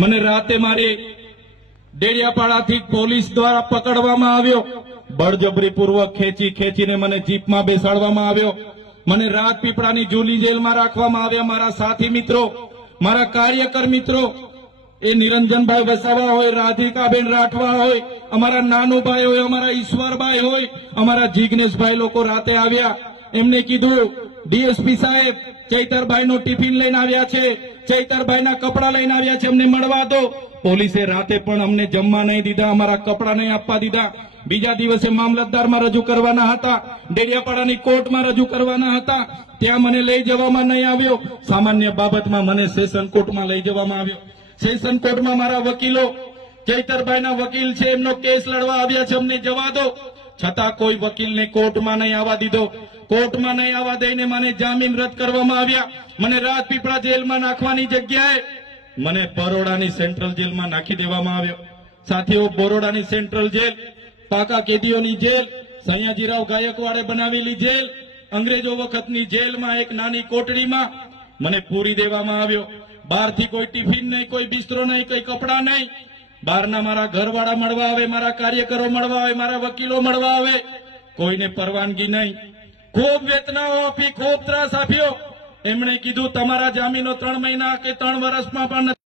મને રાતે મારી ડેડિયાપાડાથી પોલીસ દ્વારા પકડવામાં આવ્યો. બળજબરીપૂર્વક ખેંચી ખેંચીને મને જીપમાં બેસાડવામાં આવ્યો. મને રાજપીપળાની જૂલી જેલમાં રાખવામાં આવ્યા મારા સાથી મિત્રો, મારા કાર્યકર મિત્રો. એ નિરંજનભાઈ વસાવા હોય, રાધિકાબેન રાઠવા હોય, અમારા નાનુભાઈ હોય, અમારા ઈશ્વરભાઈ હોય, અમારા જિગ્નેશભાઈ લોકો રાતે આવ્યા. એમને કીધું, ડીએસપી સાહેબ ચૈતરભાઈ નું ટિફિન લઈને આવ્યા છે. ચૈતરભાઈના કપડા લઈને આવ્યા છે, અમને મળવા દો. પોલીસે રાતે પણ અમને જમવા નહીં દીધા, અમારા કપડા નહીં આપવા દીધા. બીજા દિવસે મામલતદારમાં રજૂ કરવાના હતા, ડેડિયાપાડાની કોર્ટમાં રજૂ કરવાના હતા. ત્યાં મને લઈ જવામાં નહીં આવ્યો. સામાન્ય બાબતમાં મને સેશન કોર્ટમાં લઈ જવામાં આવ્યો. સેશન કોર્ટમાં મારા વકીલો, ચૈતરભાઈના વકીલ છે, એમનો કેસ લડવા આવ્યા છે, અમને જવા દો. છતાં કોઈ વકીલને કોર્ટમાં નહીં આવવા દીધો. કોર્ટમાં નહીં આવવા દઈને મને જામીન રદ કરવામાં આવ્યા. મને રાજપીપળા જેલમાં નાખવાની જગ્યાએ મને બરોડાની સેન્ટ્રલ જેલમાં નાખી દેવામાં આવ્યો. સાથીઓ, બરોડાની સેન્ટ્રલ જેલ, પાકા કેદીઓની જેલ, સયાજીરાવ ગાયકવાડે બનાવેલી જેલ, અંગ્રેજો વખતની જેલમાં એક નાની કોટડીમાં મને પૂરી દેવામાં આવ્યો. બહારથી કોઈ ટિફિન નહીં, કોઈ બિસ્તરો નહીં, કોઈ કપડાં નહીં. બહારના મારા ઘરવાળા મળવા આવે, મારા કાર્યકરો મળવા આવે, મારા વકીલો મળવા આવે, કોઈને પરવાનગી નહીં. ખૂબ વેતનાઓ આપી, ખૂબ ત્રાસ આપ્યો. એમણે કીધું, તમારા જામીનો ત્રણ મહિના કે ત્રણ વર્ષમાં પણ